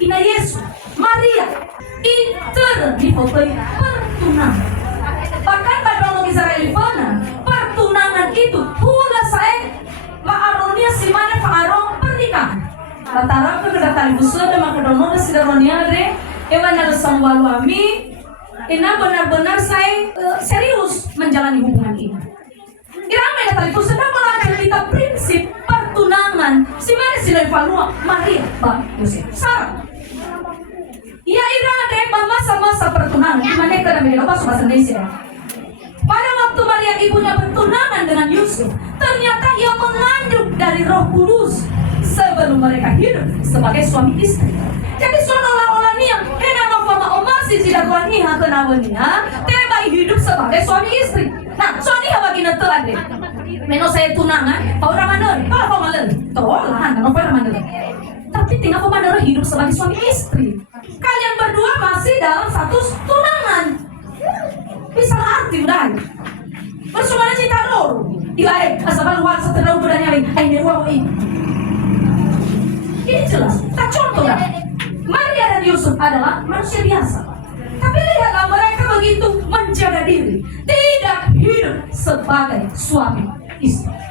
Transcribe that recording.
ina Yesus, Maria, iterlipotoy pertunangan. Bahkan pada orang Israel pertunangan itu pula saya maaronia si mana paarong pernikahan. Latara ke kedatang busur dan makadono dan sidaronia re ewan ada sangwalu ami. Ina benar-benar saya serius menjalani hubungan ini. Iramai datang itu sedang melakukan kita prinsip pertunangan. Si mana si Palua Maria Bang Yosef Sarah. Ya irade masa-masa pertunangan. Gimana kita namanya bahasa Indonesia? Pada waktu Maria ibunya bertunangan dengan Yusuf, ternyata ia mengandung dari Roh Kudus sebelum mereka hidup sebagai suami istri. Jadi seolah-olah nia, kenapa mama omasi tidak wanita kenawanya, teba hidup sebagai suami istri. Nah, suami apa gina telan deh? Meno saya tunangan, kau ramadan, kau malam, tolahan, kau ramadan. Tapi tinggal pemandangan hidup sebagai suami istri. Kalian berdua masih dalam status tunangan. Bisa arti udah. Bersumanya cinta dulu. Iya, asal luar setelah udahnya ini ruang ini. Ini jelas. Tak contoh dah. Maria dan Yusuf adalah manusia biasa. Tapi lihatlah mereka begitu menjaga diri, tidak hidup sebagai suami istri.